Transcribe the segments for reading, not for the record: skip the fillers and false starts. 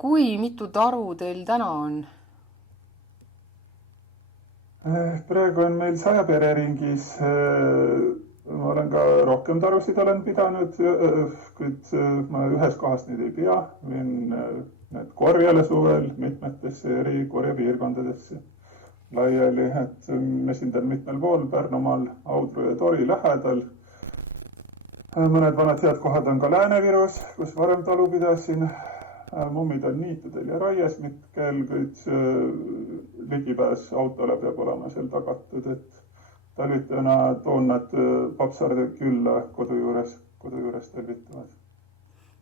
kui mitu taru teil täna on? Praegu on meil 100 pereringis. Ma olen ka rohkem tarusid olen pidanud, kuid ma ühes kohas neid ei pea. Võin need korjale suvel mitmetesse eri korjapiirkondadesse laiali, et mesindan mitmel pool Pärnumaal, Audru ja Tori lähedal. Mõned vanad head kohad on ka Lääne-Virus, kus varem talu pidasin. Mummid on Niitudel ja Raiesmikel, kuid ligipääs autole peab olema seal tagatud, et talvituna toon nad Papsarde külla kodu juures talvitavad.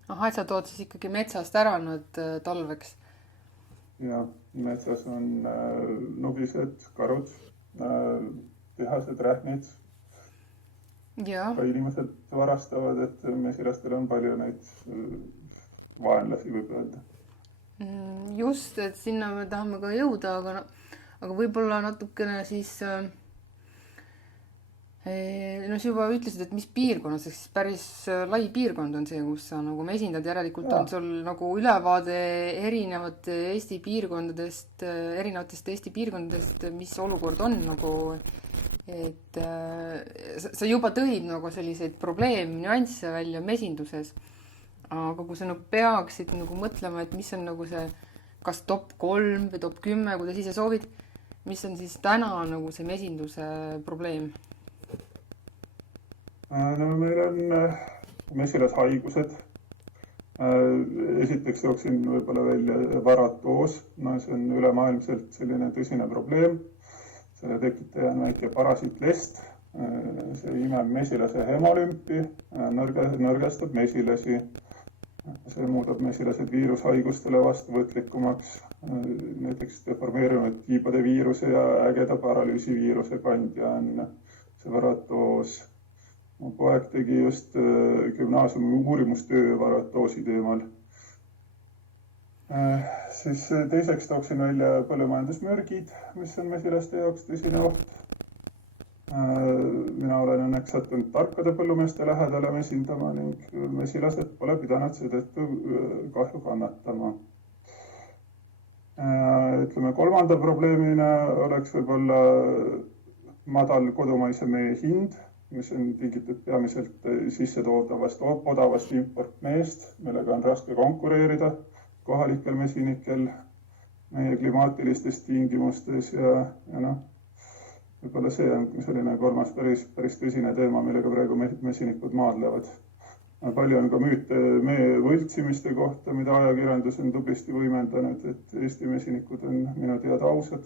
Et sa tood siis ikkagi metsast ära nad talveks? Ja, metsas on nugised, karud, tihased, rähnid. Ja. Ka inimesed varastavad, et mesilastel on palju neid vaenlasi, võib öelda. Just, et sinna me tahame ka jõuda, aga võib-olla natukene siis sa juba ütlesid, et mis piirkonnas, sest päris lai piirkond on see, kus sa nagu mesindad, järelikult on sul nagu ülevaade erinevatest Eesti piirkondadest, mis olukord on nagu, et sa juba tõid nagu selliseid probleeme, nüansse välja mesinduses, aga kui sa nagu peaksid nagu mõtlema, et mis on nagu see, kas top 3 või top 10, kuidas ise soovid, mis on siis täna nagu see mesinduse probleem? No meil on mesilashaigused. Esiteks jooksin võib-olla välja varatoos. No see on ülemaailmselt selline tõsine probleem. Selle tekitaja on väike parasiitlest. See imeb mesilase hemolümpi, nõrgestab mesilasi. See muudab mesilased viirushaigustele vastuvõtlikumaks. Näiteks deformeerunud kiibade viiruse ja ägeda paralüüsi viiruse kandja on see varatoos. Mu poeg tegi just gümnaasiumi uurimustöö varatoosi teemal. Siis teiseks tooksin välja põllumajandusmürgid, mis on mesilaste jaoks tõsine oht. Mina olen õnneks sattunud tarkade põllumeeste lähedale mesindama ning mesilased pole pidanud seetõttu kahju kannatama. Ütleme, kolmanda probleemina oleks võib-olla madal kodumaise mee hind, mis on tingitud peamiselt sissetoodavast odavast importmeest, millega on raske konkureerida kohalikel mesinikel meie klimaatilistes tingimustes ja võib-olla see on selline kolmas päris tõsine teema, millega praegu mesinikud maadlevad. Palju on ka müüte mee võltsimiste kohta, mida ajakirjandus on tublisti võimendanud, et Eesti mesinikud on minu teada ausad.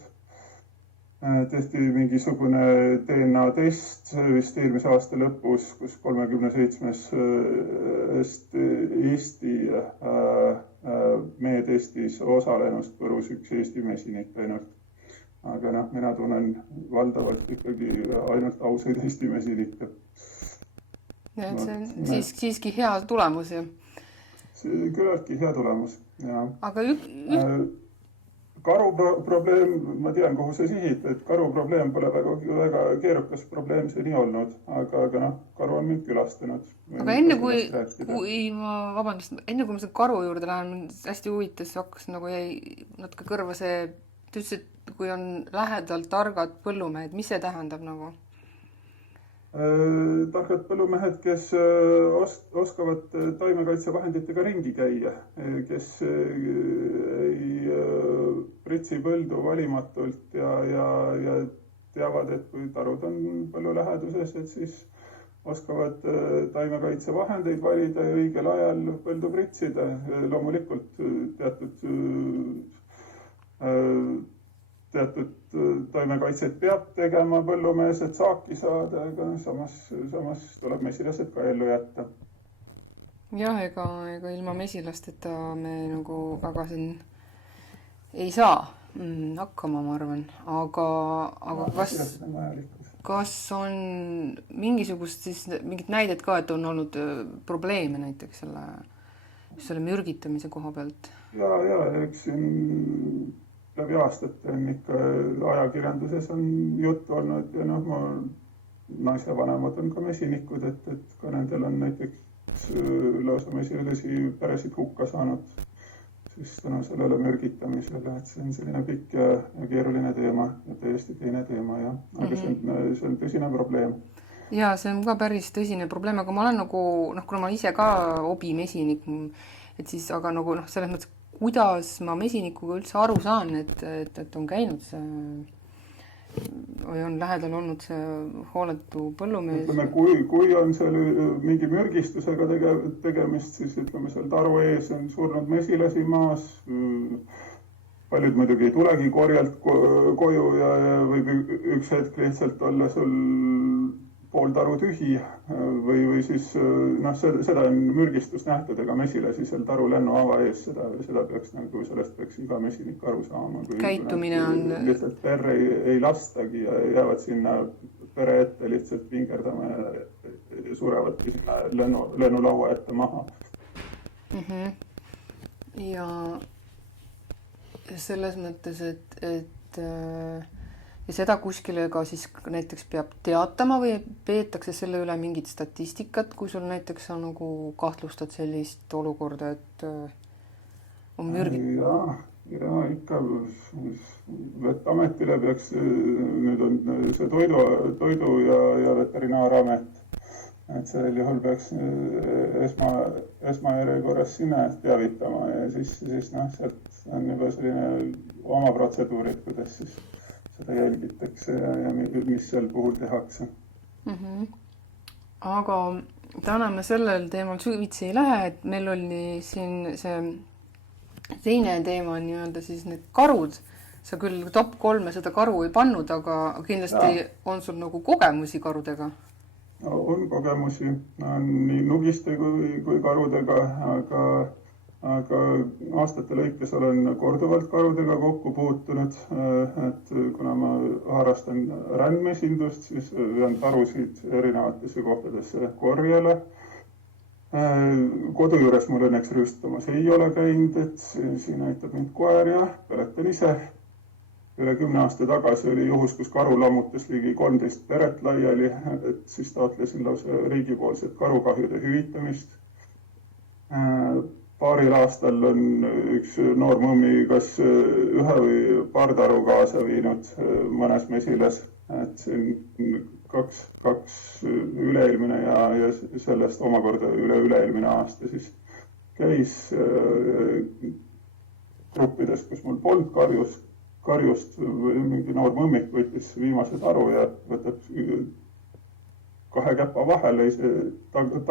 Tehti mingisugune DNA test vist eelmise aasta lõpus, kus 37 Eesti meetestis osalenust põrus üks Eesti mesinik ainult. Aga mina tunnen valdavalt ikkagi ainult ausaid Eesti mesinikke. Ja, see on siiski hea tulemus. See küllaltki hea tulemus, jah. Aga karu probleem, ma tean, kuhu sa sihid, et karu probleem pole väga keerukas probleem see nii olnud, aga karu on mind külastanud. Aga enne kui ma selle karu juurde lähen, hästi huvitas, hakkas nagu jäi natuke kõrva see, ta ütles, et kui on lähedalt targad põllumehed, mis see tähendab nagu? Targad põllumehed, kes oskavad taimekaitsevahenditega ringi käia, kes ei pritsi põldu valimatult ja teavad, et kui tarud on põllu läheduses, et siis oskavad taimekaitsevahendeid valida ja õigel ajal põldu pritsida. Loomulikult teatud taimekaitset peab tegema põllumees, et saaki saada, aga samas tuleb mesilased ka ellu jätta. Jah, ega ilma mesilasteta me nagu väga siin ei saa hakkama, ma arvan. Aga kas on mingisugust siis mingit näidet ka, et on olnud probleeme näiteks selle mürgitamise koha pealt? Ja, eks siin läbi aastate on ikka ajakirjanduses on juttu olnud ja naisvanemad on ka mesinikud, et ka nendel on näiteks lausa mesilasi peresid hukka saanud siis tänu sellele mürgitamisele, et see on selline pikk ja keeruline teema ja täiesti teine teema, jah. Aga see on tõsine probleem. Ja see on ka päris tõsine probleem, aga ma olen nagu, kuna ma ise ka hobimesinik, et siis aga nagu selles mõttes, kuidas ma mesinikuga üldse aru saan, et on käinud see või on lähedal olnud see hooletu põllumees. Ütleme, kui on seal mingi mürgistusega tegemist, siis ütleme, seal taru ees on surnud mesilasi maas. Paljud muidugi ei tulegi korjalt koju ja võib üks hetk lihtsalt olla sul pool taru tühi või siis seda on mürgistus nähtud, ega mesilasi seal taru lennuava ees, seda peaks sellest peaks iga mesinik aru saama. Käitumine on... Lihtsalt perre ei lastagi ja jäävad sinna pere ette lihtsalt vingerdama ja surevad lennulaua ette maha. Ja selles mõttes, et ja seda kuskile ka siis näiteks peab teatama või peetakse selle üle mingit statistikat, kui sul näiteks on nagu kahtlustad sellist olukorda, et on mürgi? Ja ikka Veteametile peaks, nüüd on see toidu ja veterinaaramet, et sellel juhul peaks esmajärjekorras sinna teavitama ja siis sealt on juba selline oma protseduurid, kuidas siis seda jälgitakse ja mis seal puhul tehakse. Aga täna me sellel teemal süvitsi ei lähe, et meil oli siin see teine teema nii-öelda siis need karud. Sa küll top 3 seda karu ei pannud, aga kindlasti on sul nagu kogemusi karudega? No, on kogemusi, nii nugiste kui karudega, aga aastate lõikes olen korduvalt karudega kokku puutunud, et kuna ma harrastan rändmesindust, siis vean tarusid erinevatesse kohtadesse korjale. Kodu juures mul õnneks rüüstamas ei ole käinud, et siin aitab mind koer ja peletan ise. Üle 10 aasta tagasi oli juhus, kus karu lammutas ligi 13 peret laiali, et siis taotlesin lausa riigipoolset karukahjude hüvitamist. Paaril aastal on üks noor mõmmi kas ühe või pardaru kaasa viinud mõnes mesilas, et see on kaks üleilmine ja sellest omakorda üleilmine aasta siis käis gruppides, kus mul polnud karjust või mingi noor mõmmik võttis viimase taru ja võtab 2 käpa vahele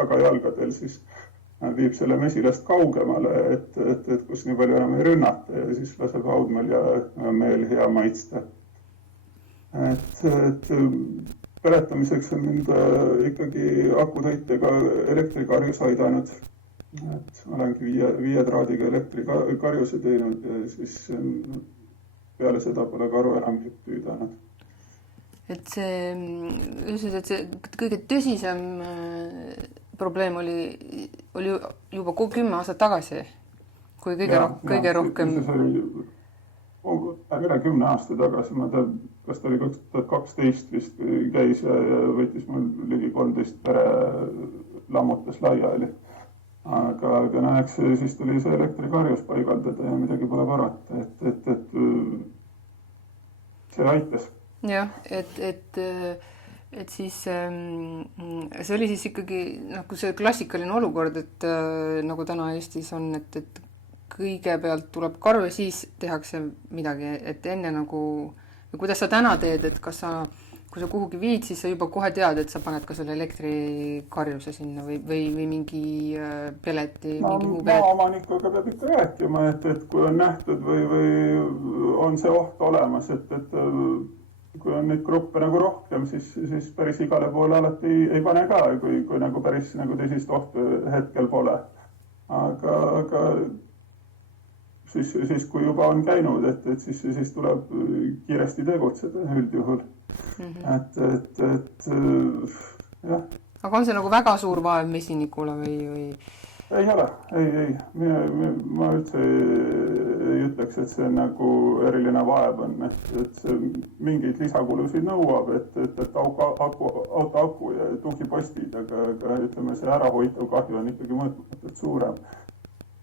tagajalgadel siis viib selle mesilast kaugemale, et kus nii palju enam ei rünnata ja siis laseb haudmel ja meel hea maitsta. Et peletamiseks on mind ikkagi akutoitega elektrikarjus aidanud. Et olengi 5 traadiga elektrikarjuse teinud ja siis peale seda pole karu enam tüüdanud. Et see kõige tõsisem probleem oli juba 10 aastat tagasi, kui kõige rohkem... Üle 10 aasta tagasi, ma tean, kas ta oli 2012 vist käis ja võttis mul ligi 13 pere lammutas laiali. Aga näeks, siis tuli see elektrikarjus paigaldada ja midagi pole parata, et see aitas. Jah, et siis see oli siis ikkagi kui see klassikaline olukord, et nagu täna Eestis on, et kõigepealt tuleb karu ja siis tehakse midagi, et enne nagu, kuidas sa täna teed, et kui sa kuhugi viid, siis sa juba kohe tead, et sa paned ka selle elektrikarjuse sinna või mingi peleti, mingi muu peleti? Maaomanikuga peab ikka rääkima, et kui on nähtud või on see oht olemas, et kui on neid gruppe nagu rohkem, siis päris igale poole alati ei pane ka, kui nagu päris nagu tõsist ohtu hetkel pole. Aga siis kui juba on käinud, et siis tuleb kiiresti tegutseda üldjuhul. Jah. Aga on see nagu väga suur vaev mesinikule või? Ei ole, ei. Ma üldse ei ütleks, et see nagu eriline vaev on, et see mingeid lisakulusid nõuab, et auto aku ja tugipostid, aga ütleme, see ärahoitav kahju on ikkagi mõõtmatult suurem.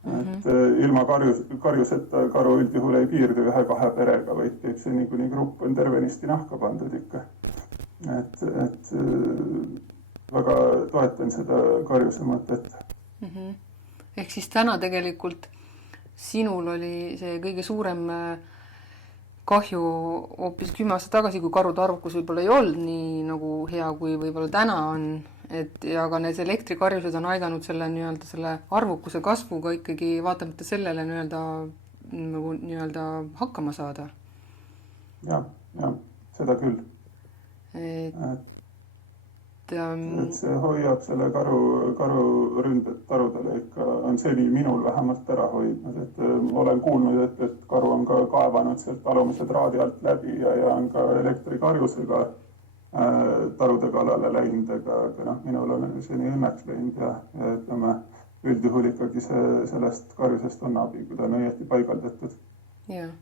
et ilma karjuseta karu üldjuhul ei piirdu 1-2 perega, vaid käib seni, kuni grupp on tervenisti nahka pandud ikka. Et väga toetan seda karjuse mõtet. Ehk siis täna tegelikult sinul oli see kõige suurem kahju hoopis 10 aastat tagasi, kui karude arvukus võib-olla ei olnud nii nagu hea, kui võib-olla täna on. Ja ka need elektrikarjused on aidanud selle arvukuse kasvuga ikkagi vaatamata sellele nii-öelda hakkama saada. Ja, seda küll. Et see hoiab selle karu ründet tarudele ikka, on seni minul vähemalt ära hoidnud, et olen kuulnud, et karu on ka kaevanud sealt alumise traadi alt läbi ja on ka elektrikarjusega tarude kallale läinud, aga minul on seni õnneks läinud ja ütleme, üldjuhul ikkagi sellest karjusest on abi, kui ta on õieti paigaldatud. Jah.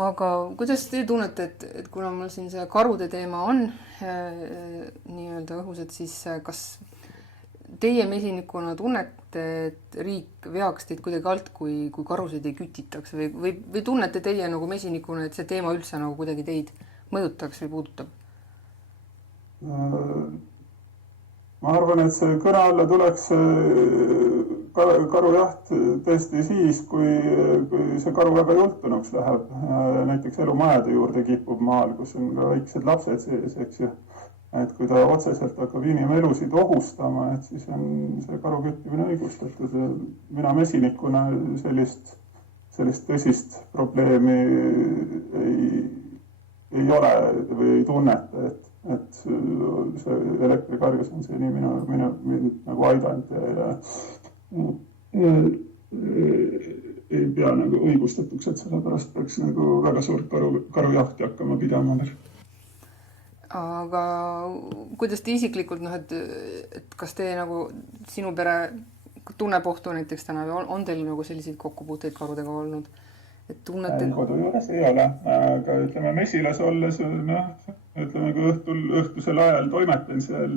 Aga kuidas te tunnete, et kuna mul siin see karude teema on nii-öelda õhus, et siis kas teie mesinikuna tunnete, et riik veaks teid kuidagi alt, kui karusid ei kütitaks või tunnete teie nagu mesinikuna, et see teema üldse nagu kuidagi teid mõjutaks või puudutab? Ma arvan, et see kõne alla tuleks karujaht tõesti siis, kui see karu väga jultunuks läheb. Näiteks elumajade juurde kipub maal, kus on ka väiksed lapsed sees, eks ju. Et kui ta otseselt hakkab inimelusid ohustama, et siis on see karu küttimine õigustatud. Mina mesinikuna sellist tõsist probleemi ei ole või ei tunneta, et see elektrikarjus on see nii mind nagu aidanud ja ei pea nagu õigustatuks, et sellepärast peaks nagu väga suurt karujahti hakkama pidama veel. Aga kuidas te isiklikult, et kas te nagu sinu pere tunneb ohtu näiteks täna või on teil nagu selliseid kokkupuuteid karudega olnud? Kodu juures ei ole, aga ütleme mesilas olles, ütleme kui õhtusel ajal toimetan seal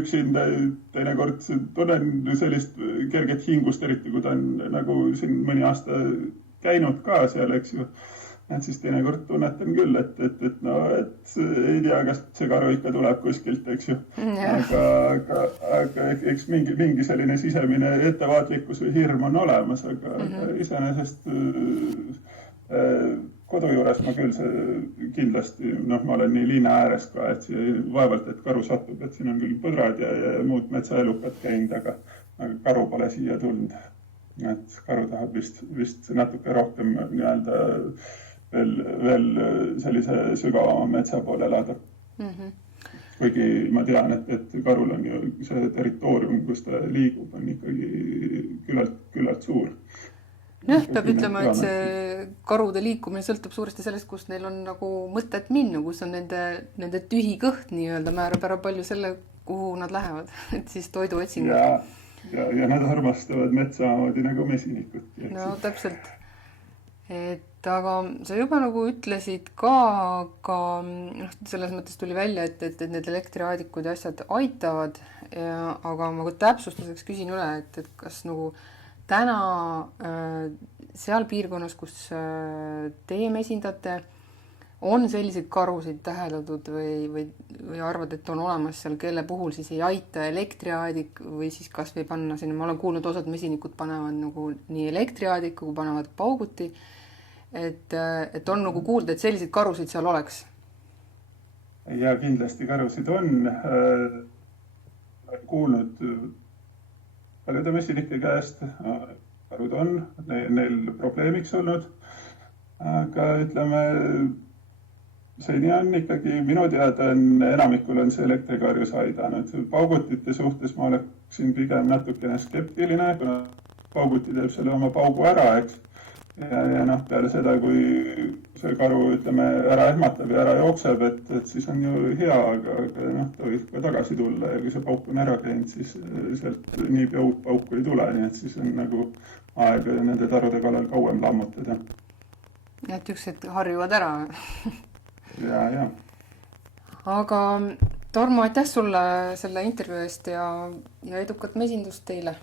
üksinda, teinekord tunnen sellist kerget hingust, eriti kui ta on nagu siin mõni aasta käinud ka seal, eks ju. Et siis teinekord tunnetan küll, et ei tea, kas see karu ikka tuleb kuskilt, eks ju. Aga eks mingi selline sisemine ettevaatlikkus või hirm on olemas, aga iseenesest kodu juures ma küll kindlasti, ma olen nii linna ääres ka, et vaevalt, et karu satub, et siin on küll põdrad ja muud metsaelukad käinud, aga karu pole siia tulnud. Et karu tahab vist natuke rohkem nii-öelda veel sellise sügavama metsa poole elada. Kuigi ma tean, et karul on ju see territoorium, kus ta liigub, on ikkagi küllalt suur. Peab ütlema, et see karude liikumine sõltub suuresti sellest, kus neil on nagu mõtet minna, kus on nende tühi kõht nii-öelda määrab ära palju selle, kuhu nad lähevad, et siis toidu otsingud. Ja nad armastavad metsa moodi nagu mesinikud. No täpselt. Aga sa juba nagu ütlesid ka selles mõttes tuli välja, et need elektriaadikud ja asjad aitavad, aga ma täpsustuseks küsin üle, et kas nagu täna seal piirkonnas, kus teie mesindate, on selliseid karusid täheldatud või arvad, et on olemas seal, kelle puhul siis ei aita elektriaadik või siis kas või panna sinna, ma olen kuulnud, osad mesinikud panevad nagu nii elektriaadiku, kui panevad pauguti, et on nagu kuulda, et selliseid karusid seal oleks? Ja kindlasti karusid on. Kuulnud paljude mesinike käest, karud on neil probleemiks olnud, aga ütleme, seni on ikkagi minu teada enamikul on see elektrikarjus aidanud. Paugutite suhtes ma oleksin pigem natukene skeptiline, kuna pauguti teeb selle oma paugu ära, eks. Ja peale seda, kui see karu ütleme, ära ehmatab ja ära jookseb, et siis on ju hea, aga ta võib ka tagasi tulla ja kui see pauk on ära käinud, siis sealt niipea uut pauku ei tule, nii et siis on nagu aeg nende tarude kallal kauem lammutada. Et üks hetk harjuvad ära. Ja. Aga Tarmo, aitäh sulle selle intervjuu eest ja edukat mesindust teile!